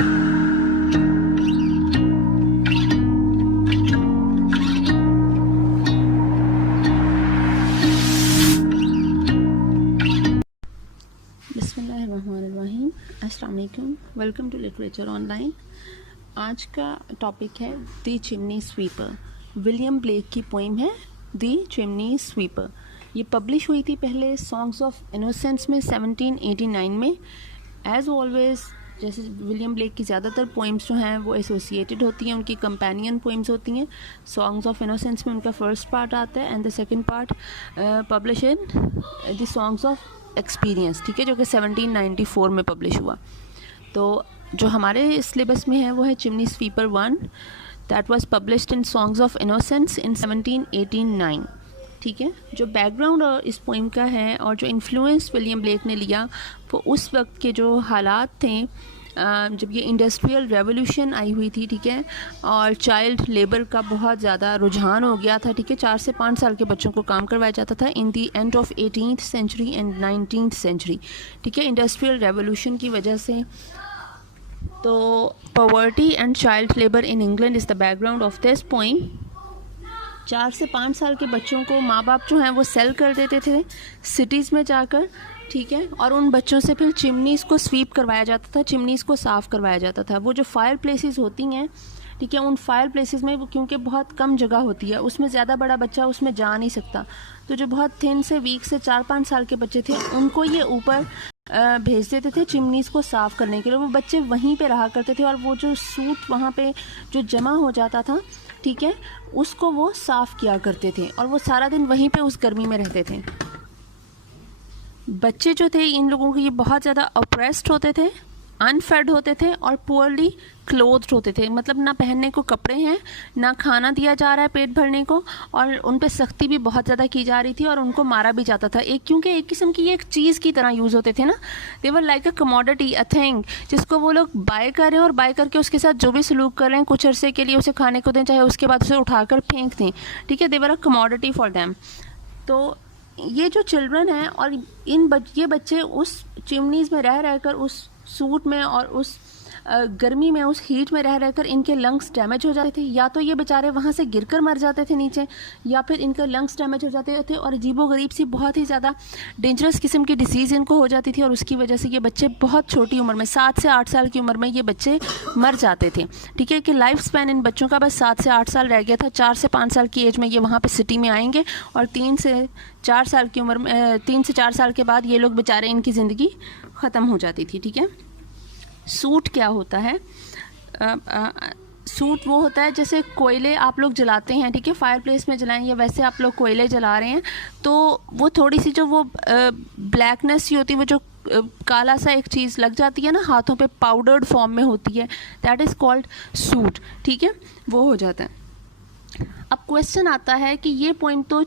बिस्मिल्लाहिर्रहमानिर्रहीम, अस्सलाम वालेकुम, वेलकम टू लिटरेचर ऑनलाइन। आज का टॉपिक है the chimney sweeper. William Blake की पोइम है द चिमनी स्वीपर। ये पब्लिश हुई थी पहले सॉन्ग्स ऑफ इनोसेंस में 1789 में। एज ऑलवेज जैसे विलियम ब्लेक की ज़्यादातर पोइम्स जो हैं वो एसोसिएटेड होती हैं, उनकी कंपेनियन पोइम्स होती हैं। सॉन्ग्स ऑफ इनोसेंस में उनका फर्स्ट पार्ट आता है and the second part publish in the songs of experience, ठीक है, जो कि 1794 में पब्लिश हुआ। तो जो हमारे सिलेबस में है वो है chimney sweeper 1, that was published in songs of innocence in 1789, ठीक है। जो बैकग्राउंड इस पोइम का है और जो इन्फ्लुएंस विलियम ब्लेक ने लिया वो उस वक्त के जो हालात थे जब ये इंडस्ट्रियल रेवोल्यूशन आई हुई थी, ठीक है, और चाइल्ड लेबर का बहुत ज़्यादा रुझान हो गया था, ठीक है। 4 से 5 साल के बच्चों को काम करवाया जाता था in the end of 18th century and 19th century, ठीक है, इंडस्ट्रियल रेवोल्यूशन की वजह से। तो poverty and child labour in England is the background of this poem. 4 से 5 साल के बच्चों को माँ बाप जो हैं वो सेल कर देते थे सिटीज़ में जाकर, ठीक है, और उन बच्चों से फिर चिमनीज़ को स्वीप करवाया जाता था, चिमनीज़ को साफ़ करवाया जाता था। वो जो फायर प्लेसेस होती हैं, ठीक है, उन फायर प्लेसेस में क्योंकि बहुत कम जगह होती है, उसमें ज़्यादा बड़ा बच्चा उसमें जा नहीं सकता, तो जो बहुत थिन से वीक से 4-5 साल के बच्चे थे उनको ये ऊपर भेज देते थे चिमनीज़ को साफ़ करने के लिए। वो बच्चे वहीं पे रहा करते थे और वो जो सूट वहाँ पे जो जमा हो जाता था, ठीक है, उसको वो साफ़ किया करते थे और वो सारा दिन वहीं पे उस गर्मी में रहते थे। बच्चे जो थे इन लोगों के ये बहुत ज़्यादा ऑप्रेस्ड होते थे, अनफेड होते थे और पुअरली क्लोथ्ड होते थे, मतलब ना पहनने को कपड़े हैं, ना खाना दिया जा रहा है पेट भरने को, और उन पे सख्ती भी बहुत ज़्यादा की जा रही थी और उनको मारा भी जाता था। क्योंकि एक किस्म की ये एक चीज़ की तरह यूज़ होते थे ना, they were like a commodity, a thing, जिसको वो लोग बाय कर रहे हैं और बाय करके उसके साथ जो भी सलूक कर रहे हैं कुछ अरसे के लिए उसे खाने को दें, चाहे उसके बाद उसे उठाकर फेंक दें, ठीक है, दे वर अ कमोडिटी फॉर देम। तो ये जो चिल्ड्रन हैं और ये बच्चे उस चिमनीज़ में रह रहकर उस सूट में और उस गर्मी में उस हीट में रह रहकर इनके लंग्स डैमेज हो जाते थे, या तो ये बेचारे वहाँ से गिरकर मर जाते थे नीचे, या फिर इनके लंग्स डैमेज हो जाते थे और अजीबोगरीब सी बहुत ही ज़्यादा डेंजरस किस्म की डिसीज़ इनको हो जाती थी और उसकी वजह से ये बच्चे बहुत छोटी उम्र में 7 से 8 साल की उम्र में ये बच्चे मर जाते थे, ठीक है, कि लाइफ स्पैन इन बच्चों का बस 7 से 8 साल रह गया था। 4 से 5 साल की एज में ये वहाँ पर सिटी में आएंगे और 3 से 4 साल की उम्र में 3 से 4 साल के बाद ये लोग बेचारे इनकी ज़िंदगी ख़त्म हो जाती थी, ठीक है। सूट क्या होता है? सूट वो होता है जैसे कोयले आप लोग जलाते हैं, ठीक है, फायर प्लेस में जलाएं या वैसे आप लोग कोयले जला रहे हैं, तो वो थोड़ी सी जो वो ब्लैकनेस ही होती है, वो जो काला सा एक चीज़ लग जाती है ना हाथों पे, पाउडर्ड फॉर्म में होती है, दैट इज़ कॉल्ड सूट, ठीक है, वो हो जाता है। अब क्वेश्चन आता है कि ये पोइम तो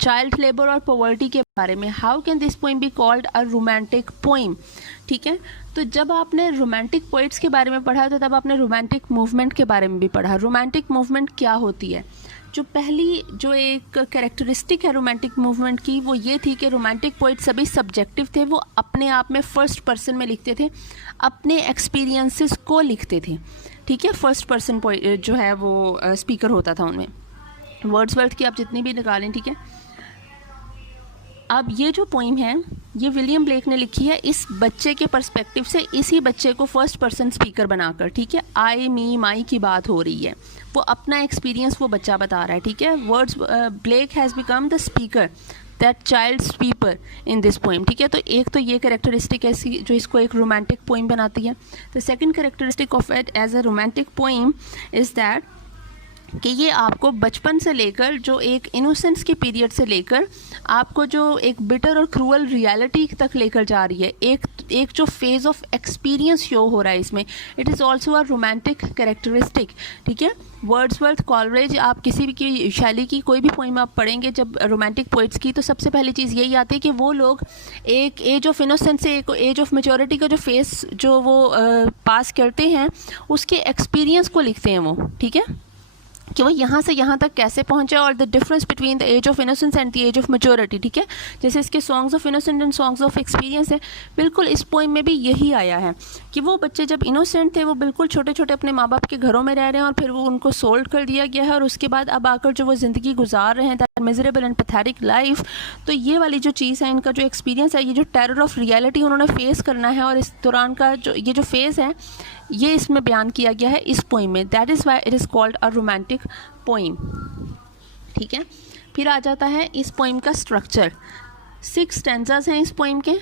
चाइल्ड लेबर और पॉवर्टी के बारे में, how can this poem be called a romantic poem, ठीक है। तो जब आपने रोमांटिक पोइट्स के बारे में पढ़ा तो तब आपने रोमांटिक मूवमेंट के बारे में भी पढ़ा। रोमांटिक मूवमेंट क्या होती है? जो पहली जो एक कैरेक्टरिस्टिक है रोमांटिक मूवमेंट की वो ये थी कि रोमांटिक पोइट सभी सब्जेक्टिव थे, वो अपने आप में फर्स्ट पर्सन में लिखते थे, अपने एक्सपीरियंसेस को लिखते थे, ठीक है। फर्स्ट पर्सन जो है वो स्पीकर होता था उनमें, वर्ड्सवर्थ की आप जितनी भी निकालें, ठीक है। अब ये जो पोइम है ये विलियम ब्लेक ने लिखी है इस बच्चे के पर्सपेक्टिव से, इसी बच्चे को फर्स्ट पर्सन स्पीकर बनाकर, ठीक है। आई मी माई की बात हो रही है, वो अपना एक्सपीरियंस वो बच्चा बता रहा है, ठीक है। Words Blake has become the speaker, that child speaker in this poem, ठीक है। तो एक तो ये कैरेक्टरिस्टिक है जो इसको एक रोमांटिक पोइम बनाती है। The second characteristic of it as a romantic poem is that कि ये आपको बचपन से लेकर जो एक इनोसेंस के पीरियड से लेकर आपको जो एक बिटर और क्रूअल रियलिटी तक लेकर जा रही है, एक जो फेज़ ऑफ एक्सपीरियंस शो हो रहा है इसमें। It is also a romantic characteristic, ठीक है। वर्ड्सवर्थ, कॉलरेज, आप किसी भी की शैली की कोई भी पोइम आप पढ़ेंगे जब रोमांटिक पोइट्स की, तो सबसे पहली चीज़ यही आती है कि वो लोग एक एज ऑफ इनोसेंस से एक एज ऑफ मेच्योरिटी का जो फेस जो वो पास करते हैं उसके एक्सपीरियंस को लिखते हैं वो, ठीक है। कि वो यहाँ से यहाँ तक कैसे पहुँचे और the difference between the age of innocence and the age of maturity, ठीक है। जैसे इसके songs of innocent and songs of experience है, बिल्कुल इस पोइम में भी यही आया है कि वो बच्चे जब इनोसेंट थे, वो बिल्कुल छोटे छोटे अपने माँ बाप के घरों में रह रहे हैं और फिर वो उनको सोल्ड कर दिया गया है, और उसके बाद अब आकर जो वो ज़िंदगी गुजार रहे हैं, that miserable and pathetic life. तो ये वाली जो चीज़ है, इनका जो एक्सपीरियंस है, ये जो टेरर ऑफ रियलिटी उन्होंने फेस करना है, और इस दौरान का जो ये जो फेज़ है, ये इसमें बयान किया गया है इस पोइम में। That is why it is called a romantic poem, ठीक है। फिर आ जाता है इस पोइम का स्ट्रक्चर। 6 स्टैंजास हैं इस पोइम के,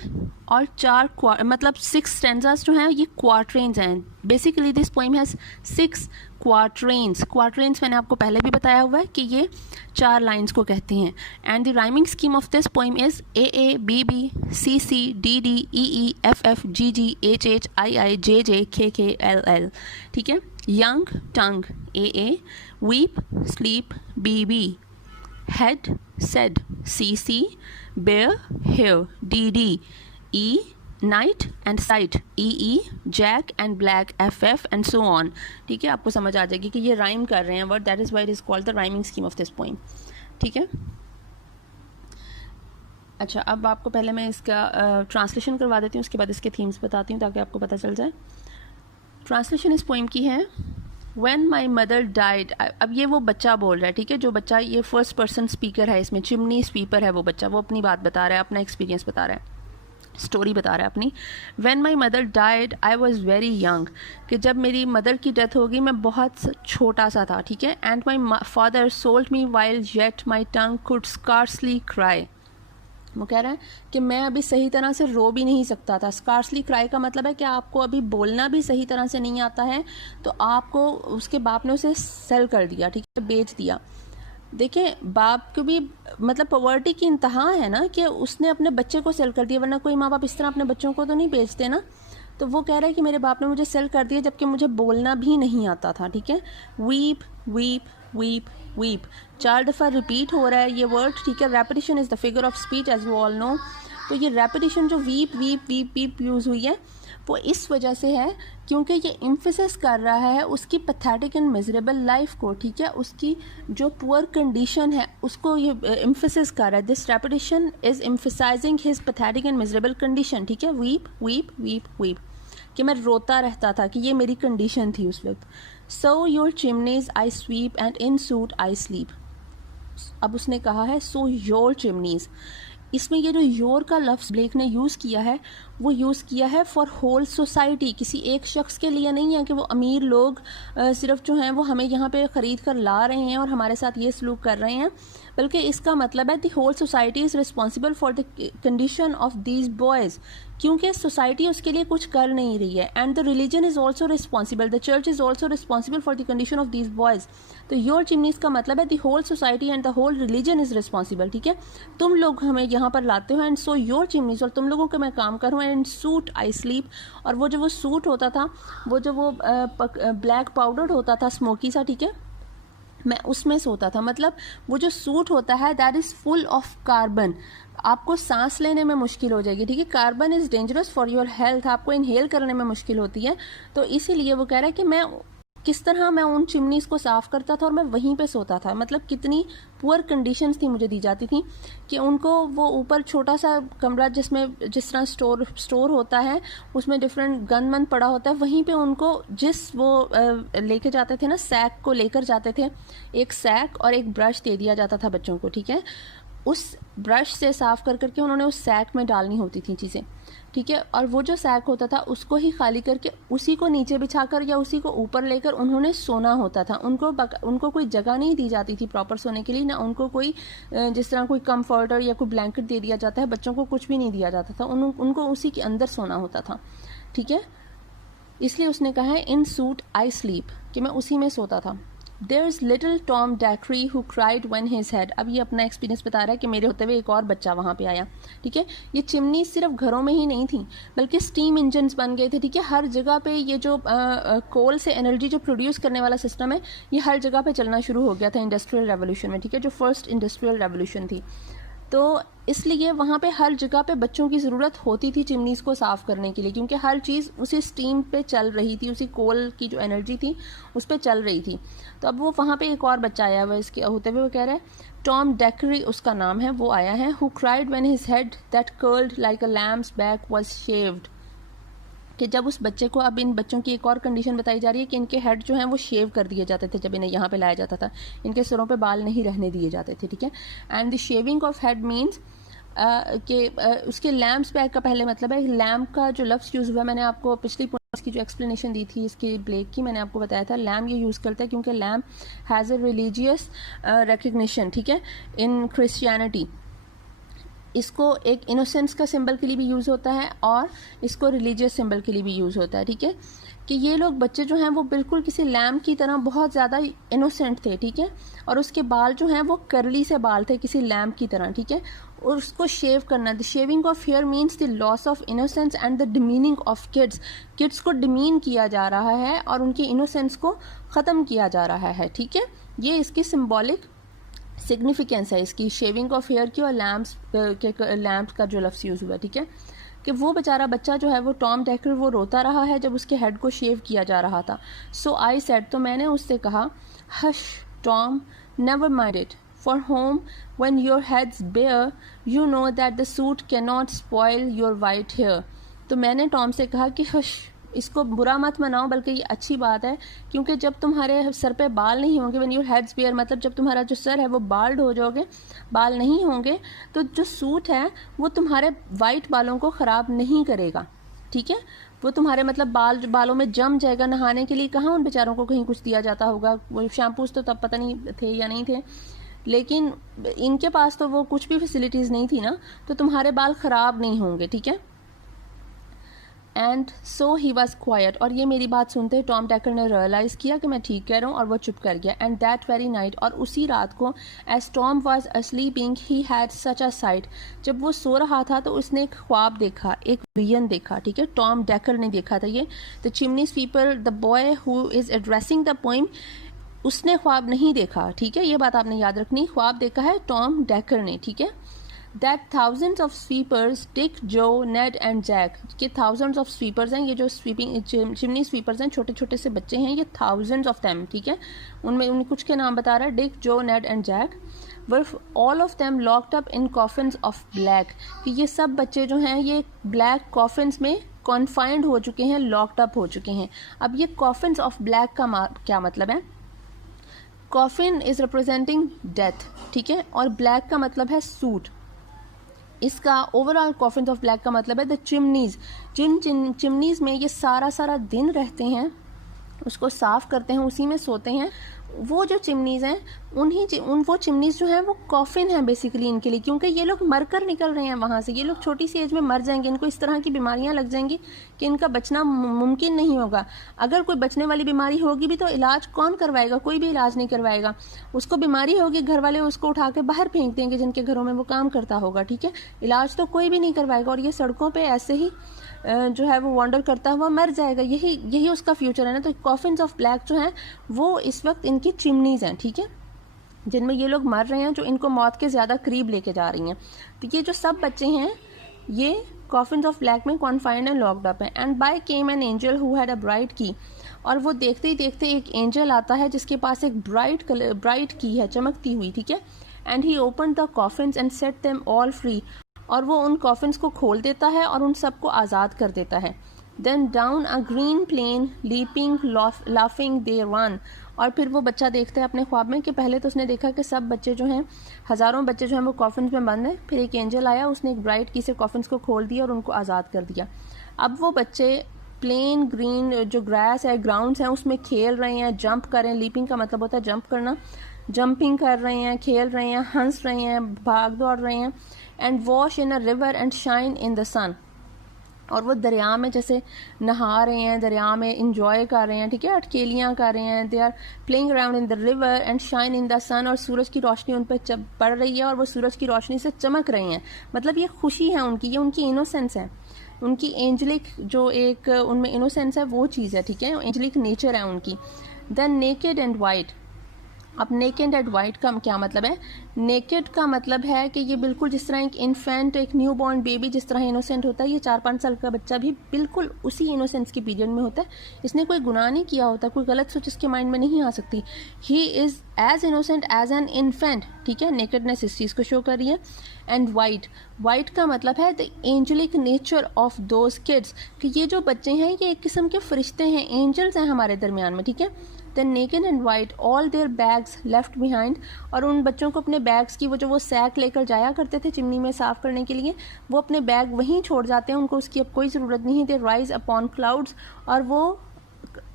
और 6 स्टैंजास जो हैं ये क्वार्ट्रेन्स हैं। Basically this poem has 6 क्वार्ट्रेन्स। क्वार्ट्रेन्स मैंने आपको पहले भी बताया हुआ है कि ये 4 लाइन्स को कहते हैं। And the rhyming scheme of this poem is AA BB CC DD EE FF GG HH II JJ KK LL, ठीक है। Young tongue AA, weep sleep BB, head said CC, bear hair DD, E night and sight EE, jack and black FF and so on, ठीक है। आपको समझ आ जाएगी कि ये rhyme कर रहे हैं word, that is why it is called the rhyming scheme of this poem, ठीक है। अच्छा, अब आपको पहले मैं इसका ट्रांसलेशन करवा देती हूँ, उसके बाद इसके थीम्स बताती हूँ ताकि आपको पता चल जाए। ट्रांसलेशन इस पोइम की है, When my mother died। अब ये वो बच्चा बोल रहा है, ठीक है। जो बच्चा, ये फर्स्ट पर्सन स्पीकर है इसमें, चिमनी स्वीपर है वो बच्चा, वो अपनी बात बता रहा है, अपना एक्सपीरियंस बता रहा है, स्टोरी बता रहा है अपनी। When my mother died I was very young, कि जब मेरी मदर की डेथ होगी मैं बहुत छोटा सा था, ठीक है। And my father sold me while yet my tongue could scarcely cry। वो कह रहा है कि मैं अभी सही तरह से रो भी नहीं सकता था। स्कार्सली क्राई का मतलब है कि आपको अभी बोलना भी सही तरह से नहीं आता है, तो आपको उसके बाप ने उसे सेल कर दिया, ठीक है, बेच दिया। देखिए, बाप को भी मतलब पॉवर्टी की इंतहा है ना कि उसने अपने बच्चे को सेल कर दिया, वरना कोई माँ बाप इस तरह अपने बच्चों को तो नहीं बेचते ना। तो वो कह रहा है कि मेरे बाप ने मुझे सेल कर दिया जबकि मुझे बोलना भी नहीं आता था, ठीक है। वीप वीप वीप वीप 4 दफ़ा रिपीट हो रहा है ये वर्ड, ठीक है। Repetition is the figure of speech as you all know. तो ये रेपिटेशन जो weep weep weep weep use हुई है वो इस वजह से है क्योंकि ये एम्फेसिस कर रहा है उसकी पैथेटिक एंड मिजरेबल लाइफ को, ठीक है। उसकी जो पुअर कंडीशन है उसको ये एम्फेसिस कर रहा है। This repetition is emphasizing his pathetic and miserable condition, ठीक है। वीप वीप वीप वीप, कि मैं रोता रहता था, कि ये मेरी कंडीशन थी उस वक्त। So your chimneys I SVEEP and in suit I sleep. अब उसने कहा है सो योर चिमनीज, इसमें ये जो योर का लफ्ज़ ब्लेक ने यूज़ किया है वो यूज़ किया है फॉर होल सोसाइटी, किसी एक शख्स के लिए नहीं है कि वो अमीर लोग सिर्फ जो हैं वो हमें यहाँ पे ख़रीद कर ला रहे हैं और हमारे साथ ये सलूक कर रहे हैं, बल्कि इसका मतलब है the whole society is responsible for the condition of these boys, क्योंकि सोसाइटी उसके लिए कुछ कर नहीं रही है। And the religion is also responsible, the church is also responsible for the condition of these boys. तो योर चिमनीज का मतलब है the whole society and the whole religion is responsible, ठीक है। तुम लोग हमें यहाँ पर लाते हो एंड सो योर चिमनीज, और तुम लोगों के मैं काम कर रहा हूँ। एंड सूट आई स्लीप, और वो जो वो सूट होता था, वो जो वो ब्लैक पाउडर होता था स्मोकी सा, ठीक है, मैं उसमें सोता था। मतलब वो जो सूट होता है that is full of carbon, आपको सांस लेने में मुश्किल हो जाएगी, ठीक है। Carbon is dangerous for your health, आपको इनहेल करने में मुश्किल होती है। तो इसीलिए वो कह रहा है कि मैं किस तरह मैं उन चिमनीज को साफ़ करता था और मैं वहीं पे सोता था। मतलब कितनी पुअर कंडीशंस थी मुझे दी जाती थी कि उनको वो ऊपर छोटा सा कमरा जिसमें जिस तरह स्टोर होता है उसमें डिफरेंट गन मन पड़ा होता है, वहीं पे उनको जिस वो लेके जाते थे ना, सैक को लेकर जाते थे, एक सैक और एक ब्रश दे दिया जाता था बच्चों को, ठीक है। उस ब्रश से साफ़ कर करके उन्होंने उस सैक में डालनी होती थी चीज़ें, ठीक है। और वो जो सैक होता था उसको ही खाली करके उसी को नीचे बिछाकर या उसी को ऊपर लेकर उन्होंने सोना होता था। उनको कोई जगह नहीं दी जाती थी प्रॉपर सोने के लिए, ना उनको कोई जिस तरह कोई कंफर्टर या कोई ब्लैंकेट दे दिया जाता है, बच्चों को कुछ भी नहीं दिया जाता था, उनको उसी के अंदर सोना होता था, ठीक है। इसलिए उसने कहा है इन सूट आई स्लीप, कि मैं उसी में सोता था। There's little Tom Dacre who cried when his head, अब ये अपना एक्सपीरियंस बता रहा है कि मेरे होते हुए एक और बच्चा वहाँ पे आया, ठीक है। ये चिमनी सिर्फ घरों में ही नहीं थी बल्कि स्टीम इंजन्स बन गए थे, ठीक है। हर जगह पे ये जो कोल से एनर्जी जो प्रोड्यूस करने वाला सिस्टम है ये हर जगह पे चलना शुरू हो गया था इंडस्ट्रियल रेवोल्यूशन में, ठीक है, जो फर्स्ट इंडस्ट्रियल रेवोल्यूशन थी। तो इसलिए वहाँ पे हर जगह पे बच्चों की ज़रूरत होती थी चिमनीज़ को साफ़ करने के लिए, क्योंकि हर चीज़ उसी स्टीम पे चल रही थी, उसी कोल की जो एनर्जी थी उस पर चल रही थी। तो अब वो वहाँ पे एक और बच्चा आया हुआ इसके होते हुए, वो कह रहा है, टॉम डेकरी उसका नाम है, वो आया है, who cried when his head that curled like a lamb's back was shaved, कि जब उस बच्चे को, अब इन बच्चों की एक और कंडीशन बताई जा रही है कि इनके हेड जो हैं वो शेव कर दिए जाते थे जब इन्हें यहाँ पे लाया जाता था, इनके सिरों पे बाल नहीं रहने दिए जाते थे, ठीक है। And the shaving of head means कि उसके लैम्प्स बैक का पहले मतलब है, लैम्प का जो लफ्ज़ यूज़ हुआ है, मैंने आपको पिछली पॉइंट्स की जो एक्सप्लेनेशन दी थी इसकी ब्लेक की, मैंने आपको बताया था लैम्प ये यूज़ करता है क्योंकि lamp has a religious recognition, ठीक है, इन क्रिश्चियनिटी। इसको एक इनोसेंस का सिंबल के लिए भी यूज़ होता है और इसको रिलीजियस सिंबल के लिए भी यूज़ होता है, ठीक है, कि ये लोग बच्चे जो हैं वो बिल्कुल किसी लैम्प की तरह बहुत ज़्यादा इनोसेंट थे, ठीक है, और उसके बाल जो हैं वो करली से बाल थे किसी लैम्प की तरह, ठीक है, और उसको शेव करना। The shaving of hair means the loss of innocence and the demeaning of kids को डिमीन किया जा रहा है और उनकी इनोसेंस को ख़त्म किया जा रहा है, ठीक है। ये इसकी सिम्बॉलिक सिग्निफिकेंस है इसकी शेविंग ऑफ हेयर की और लैम्प्स का जो लफ्ज़ यूज़ हुआ, ठीक है, कि वो बेचारा बच्चा जो है वो टॉम डेकर वो रोता रहा है जब उसके हेड को शेव किया जा रहा था। सो आई सेड, तो मैंने उससे कहा, hush Tom, never mind it, for home when your head's bare you know that the soot can not spoil your white hair. तो मैंने टॉम से कहा कि हश, इसको बुरा मत मनाओ, बल्कि ये अच्छी बात है, क्योंकि जब तुम्हारे सर पे बाल नहीं होंगे, व्हेन योर हेड्स बेयर मतलब जब तुम्हारा जो सर है वो बाल्ड हो जाओगे, बाल नहीं होंगे, तो जो सूट है वो तुम्हारे वाइट बालों को ख़राब नहीं करेगा, ठीक है, वो तुम्हारे मतलब बालों में जम जाएगा। नहाने के लिए कहाँ उन बेचारों को कहीं कुछ दिया जाता होगा, वो शैम्पूज तो तब पता नहीं थे या नहीं थे, लेकिन इनके पास तो वो कुछ भी फैसिलिटीज़ नहीं थी ना, तो तुम्हारे बाल ख़राब नहीं होंगे, ठीक है। And so he was quite, और ये मेरी बात सुनते टॉम डेकर ने रियलाइज़ किया कि मैं ठीक कह रहा हूँ और वो चुप कर गया। एंड दैट वेरी नाइट, और उसी रात को, as Tom was asleeping he had such a sight, जब वो सो रहा था तो उसने एक ख्वाब देखा, एक विजन देखा, ठीक है, टॉम डेकर ने देखा था ये। The chimney sweeper, the boy who is addressing the poem, उसने ख्वाब नहीं देखा, ठीक है, ये बात आपने याद रखनी, ख्वाब देखा है टॉम डेकर ने, ठीक है। That thousands of sweepers, Dick, Joe, Ned and Jack, के thousands of sweepers हैं, ये जो स्वीपिंग चिमनी स्वीपर्स हैं, छोटे छोटे से बच्चे हैं, ये thousands of them, ठीक है, उनमें कुछ के नाम बता रहा है, Dick, Joe, Ned and Jack, were all of them locked up in coffins of black, कि ये सब बच्चे जो हैं ये black coffins में confined हो चुके हैं, locked up हो चुके हैं। अब ये coffins of black का क्या मतलब है? Coffin is representing death, ठीक है, और black का मतलब है सूट। इसका ओवरऑल कॉफिन्स ऑफ ब्लैक का मतलब है द चिमनीज़, जिन चिमनीज़ में ये सारा दिन रहते हैं, उसको साफ़ करते हैं, उसी में सोते हैं, वो जो चिमनीज़ हैं वो चिमनीज़ जो हैं वो कॉफिन हैं बेसिकली इनके लिए, क्योंकि ये लोग मरकर निकल रहे हैं वहाँ से, ये लोग छोटी सी एज में मर जाएंगे, इनको इस तरह की बीमारियाँ लग जाएंगी कि इनका बचना मुमकिन नहीं होगा। अगर कोई बचने वाली बीमारी होगी भी तो इलाज कौन करवाएगा? कोई भी इलाज नहीं करवाएगा। उसको बीमारी होगी, घर वाले उसको उठा के बाहर फेंक देंगे जिनके घरों में वो काम करता होगा, ठीक है, इलाज तो कोई भी नहीं करवाएगा, और ये सड़कों पर ऐसे ही जो है वो वॉन्डर करता हुआ मर जाएगा, यही उसका फ्यूचर है ना। तो कॉफिन्स ऑफ ब्लैक जो हैं वो इस वक्त इनकी चिमनीज़ हैं, ठीक है, जिनमें ये लोग मर रहे हैं, जो इनको मौत के ज़्यादा करीब लेके जा रही हैं। तो ये जो सब बच्चे हैं ये कॉफिन्स ऑफ ब्लैक में कॉन्फाइंड एंड लॉक्ड अप हैं। And by came an angel who had a bright key, और वो देखते ही देखते एक एंजल आता है जिसके पास एक ब्राइट की है, चमकती हुई, ठीक है। And he open the coffins and set them all free, और वो उन कॉफिन्स को खोल देता है और उन सबको आज़ाद कर देता है। Then down a green plain leaping laughing they run, और फिर वो बच्चा देखता है अपने ख्वाब में कि पहले तो उसने देखा कि सब बच्चे जो हैं, हज़ारों बच्चे जो हैं वो कॉफिन्स में बंद हैं, फिर एक एंजल आया, उसने एक ब्राइट की से कॉफिन्स को खोल दिया और उनको आज़ाद कर दिया। अब वो बच्चे प्लेन ग्रीन जो ग्रास है, ग्राउंड्स हैं, उसमें खेल रहे हैं, जंप कर रहे हैं, लीपिंग का मतलब होता है जंप करना, जंपिंग कर रहे हैं, खेल रहे हैं, हंस रहे हैं, भाग दौड़ रहे हैं। And wash in a river and shine in the sun, और वो दरिया में जैसे नहा रहे हैं, दरिया में इंजॉय कर रहे हैं, ठीक है, अटकेलियाँ कर रहे हैं, they are playing around in the river and shine in the sun, और सूरज की रोशनी उन पर पड़ रही है और वो सूरज की रोशनी से चमक रहे हैं। मतलब ये खुशी है उनकी, ये उनकी इनोसेंस है, उनकी एंजलिक जो एक उनमें इनोसेंस है वो चीज़ है, ठीक है, एंजलिक नेचर है उनकी। देन नेकेड एंड वाइट, अब नेकेड एंड वाइट का क्या मतलब है? नेकेड का मतलब है कि ये बिल्कुल जिस तरह एक इन्फेंट, एक न्यू बॉर्न बेबी जिस तरह इनोसेंट होता है, ये 4-5 साल का बच्चा भी बिल्कुल उसी इनोसेंस की पीरियड में होता है। इसने कोई गुनाह नहीं किया होता, कोई गलत सोच इसके माइंड में नहीं आ सकती। He is as innocent as an infant, ठीक है। नेकेडनेस इस चीज़ को शो कर रही है। एंड वाइट का मतलब है the angelic nature of those kids, कि ये जो बच्चे हैं ये एक किस्म के फरिश्ते हैं, एंजल्स हैं हमारे दरमियान में, ठीक है। Then naked and white all their bags left behind, और उन बच्चों को अपने बैग्स की वो सैक लेकर जाया करते थे चिमनी में साफ़ करने के लिए, वो अपने बैग वहीं छोड़ जाते हैं, उनको उसकी अब कोई ज़रूरत नहीं है। दे राइज अपॉन क्लाउड्स, और वो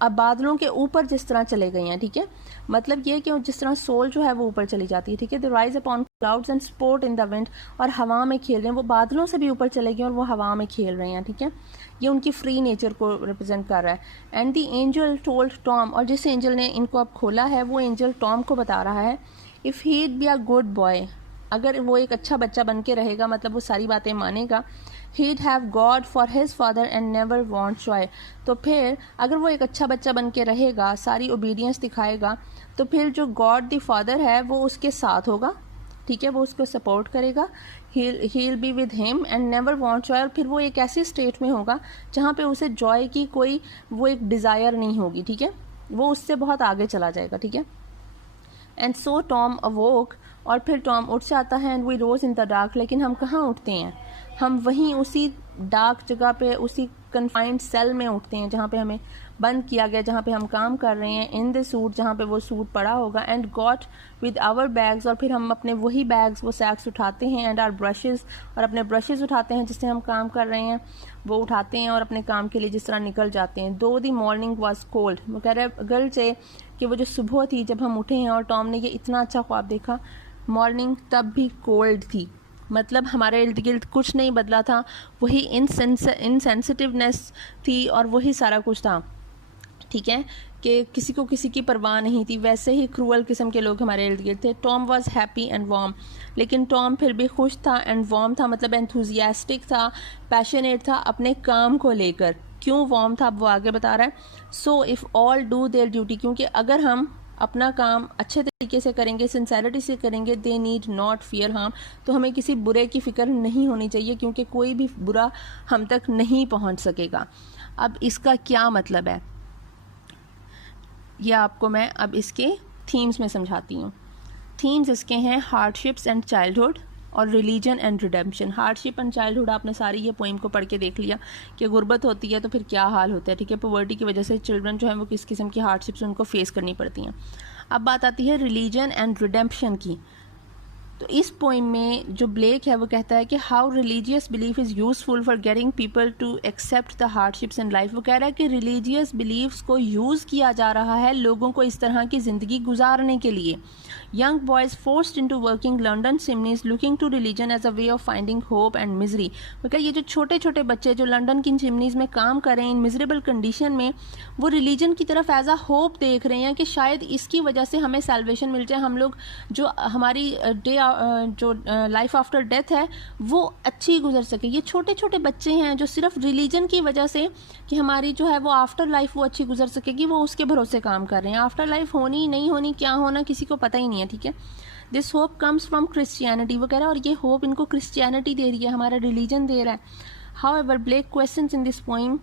अब बादलों के ऊपर जिस तरह चले गए हैं, ठीक है। मतलब ये कि जिस तरह सोल जो है वो ऊपर चली जाती है, ठीक है। The rise upon clouds and sport in the wind, और हवा में खेल रहे हैं, वो बादलों से भी ऊपर चले गए और वो हवा में खेल रहे हैं, ठीक है। ये उनकी फ्री नेचर को रिप्रेजेंट कर रहा है। And the angel told Tom, और जिस एंजल ने इनको अब खोला है वो एंजल टॉम को बता रहा है, if he'd be a good boy, अगर वो एक अच्छा बच्चा बन के रहेगा, मतलब वो सारी बातें मानेगा, he'd have God for his father and never want joy, तो फिर अगर वो एक अच्छा बच्चा बन के रहेगा, सारी ओबीडियंस दिखाएगा, तो फिर जो गॉड द फादर है वो उसके साथ होगा, ठीक है, वो उसको सपोर्ट करेगा। he'll be with him and never want joy, और फिर वो एक ऐसी स्टेट में होगा जहाँ पे उसे जॉय की कोई वो एक डिज़ायर नहीं होगी, ठीक है, वो उससे बहुत आगे चला जाएगा, ठीक है। एंड सो टॉम अवोक, और फिर टॉम उठ जाता है। And we rose in the dark, लेकिन हम कहाँ उठते हैं? हम वहीं उसी डार्क जगह पे, उसी कन्फाइंड सेल में उठते हैं जहाँ पे हमें बंद किया गया, जहाँ पे हम काम कर रहे हैं, इन द सूट, जहाँ पे वो सूट पड़ा होगा। And got with our bags, और फिर हम अपने वही बैग्स, वो सैक्स उठाते हैं। एंड आर ब्रशेज़, और अपने ब्रशेज़ उठाते हैं जिससे हम काम कर रहे हैं, वो उठाते हैं और अपने काम के लिए जिस तरह निकल जाते हैं। दो द मॉर्निंग वॉज कोल्ड, वो कह रहे गर्ल से कि वो जो सुबह थी जब हम उठे हैं और टॉम ने ये इतना अच्छा ख्वाब देखा, मॉर्निंग तब भी कोल्ड थी, मतलब हमारे इर्द गिर्द कुछ नहीं बदला था, वही इनसेंसिटिवनेस थी और वही सारा कुछ था, ठीक है, कि किसी को किसी की परवाह नहीं थी। वैसे ही क्रूअल किस्म के लोग हमारे इर्द गिर्द थे। Tom was happy and warm, लेकिन टॉम फिर भी खुश था, एंड वार्म था मतलब एंथुजियास्टिक था, पैशनेट था अपने काम को लेकर। क्यों वार्म था अब वो आगे बता रहा है। So if all do their duty, क्योंकि अगर हम अपना काम अच्छे तरीके से करेंगे, सिंसेरिटी से करेंगे, दे नीड नॉट फियर हार्म, तो हमें किसी बुरे की फ़िक्र नहीं होनी चाहिए, क्योंकि कोई भी बुरा हम तक नहीं पहुंच सकेगा। अब इसका क्या मतलब है, यह आपको मैं अब इसके थीम्स में समझाती हूँ। थीम्स इसके हैं हार्डशिप्स एंड चाइल्डहुड और religion and redemption. Hardship and childhood आपने सारी ये पोइम को पढ़ के देख लिया कि गुर्बत होती है तो फिर क्या हाल होता है, ठीक है। पॉवर्टी की वजह से चिल्ड्रन जो है वो किस किस्म की हार्डशिप्स उनको फेस करनी पड़ती हैं। अब बात आती है रिलीजन एंड रिडेम्पशन की। तो इस पोइम में जो ब्लेक है वो कहता है कि how religious belief is useful for getting people to accept the hardships in life. वो कह रहा है कि रिलीजियस बिलीफ्स को यूज़ किया जा रहा है लोगों को इस तरह की ज़िंदगी गुजारने के लिए। Young boys forced into working London chimneys looking to religion as a way of finding hope and misery. मतलब ये जो छोटे छोटे बच्चे जो लंदन की चिमनीज में काम कर रहे हैं इन मिजरेबल कंडीशन में, वो रिलीजन की तरफ एज अ होप देख रहे हैं कि शायद इसकी वजह से हमें सैल्वेशन मिल जाए, हम लोग जो हमारी जो लाइफ आफ्टर डेथ है वो अच्छी गुजर सके। ये छोटे छोटे बच्चे हैं जो सिर्फ रिलीजन की वजह से कि हमारी जो है वो आफ्टर लाइफ वो अच्छी गुजर सकेगी, वो उसके भरोसे काम कर रहे हैं। आफ्टर लाइफ होनी नहीं होनी, क्या होना, किसी को पता ही नहीं है, ठीक है। This hope comes from Christianity, वो कह रहा है, और ये होप इनको क्रिश्चियनिटी दे रही है, हमारा रिलीजन दे रहा है। However Blake questions in this poem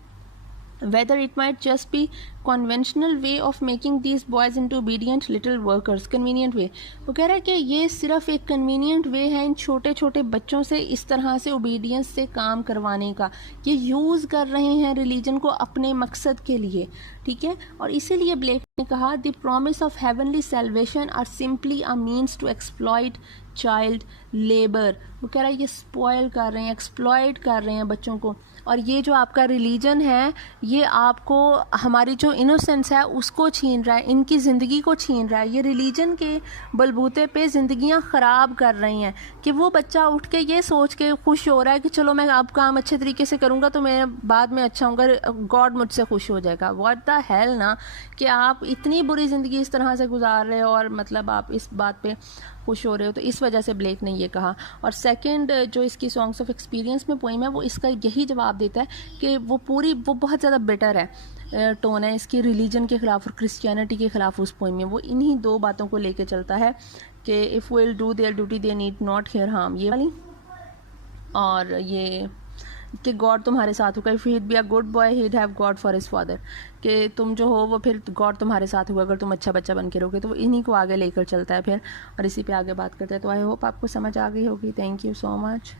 whether it might just be conventional way of making these boys into obedient little workers, convenient way। वो कह रहा है कि ये सिर्फ एक convenient way है इन छोटे छोटे बच्चों से इस तरह से obedience से काम करवाने का। ये यूज़ कर रहे हैं रिलीजन को अपने मकसद के लिए, ठीक है। और इसीलिए ब्लेक ने कहा the promise of heavenly salvation are simply a means to exploit child labour. वो कह रहा है ये स्पॉयल कर रहे हैं, एक्सप्लॉइट कर रहे हैं बच्चों को, और ये जो आपका रिलीजन है ये आपको हमारी जो इनोसेंस है उसको छीन रहा है, इनकी ज़िंदगी को छीन रहा है। ये रिलीजन के बलबूते पे ज़िंदगियां ख़राब कर रही हैं कि वो बच्चा उठ के ये सोच के खुश हो रहा है कि चलो मैं अब काम अच्छे तरीके से करूँगा तो मैं बाद में अच्छा होऊंगा, गॉड मुझसे खुश हो जाएगा। व्हाट द हेल ना, कि आप इतनी बुरी ज़िंदगी इस तरह से गुजार रहे हो और मतलब आप इस बात पे खुश हो रहे हो, तो इस वजह से ब्लेक ने ये कहा। और सेकंड जो इसकी सॉन्ग्स ऑफ एक्सपीरियंस में पोइम है वो इसका यही जवाब देता है कि वो बहुत ज़्यादा बेटर है, टोन है इसकी रिलीजन के ख़िलाफ़ और क्रिश्चियनिटी के ख़िलाफ़ उस पोइम में। वो इन्हीं दो बातों को लेके चलता है कि if will do their duty they need not hear harm, ये वाली, और ये कि गॉड तुम्हारे साथ होगा, if he'd be a good boy he'd have God for his father, कि तुम जो हो वो फिर गॉड तुम्हारे साथ होगा अगर तुम अच्छा बच्चा बन के रहोगे। तो वो इन्हीं को आगे लेकर चलता है फिर, और इसी पे आगे बात करते हैं। तो आई होप आपको समझ आ गई होगी। Thank you so much.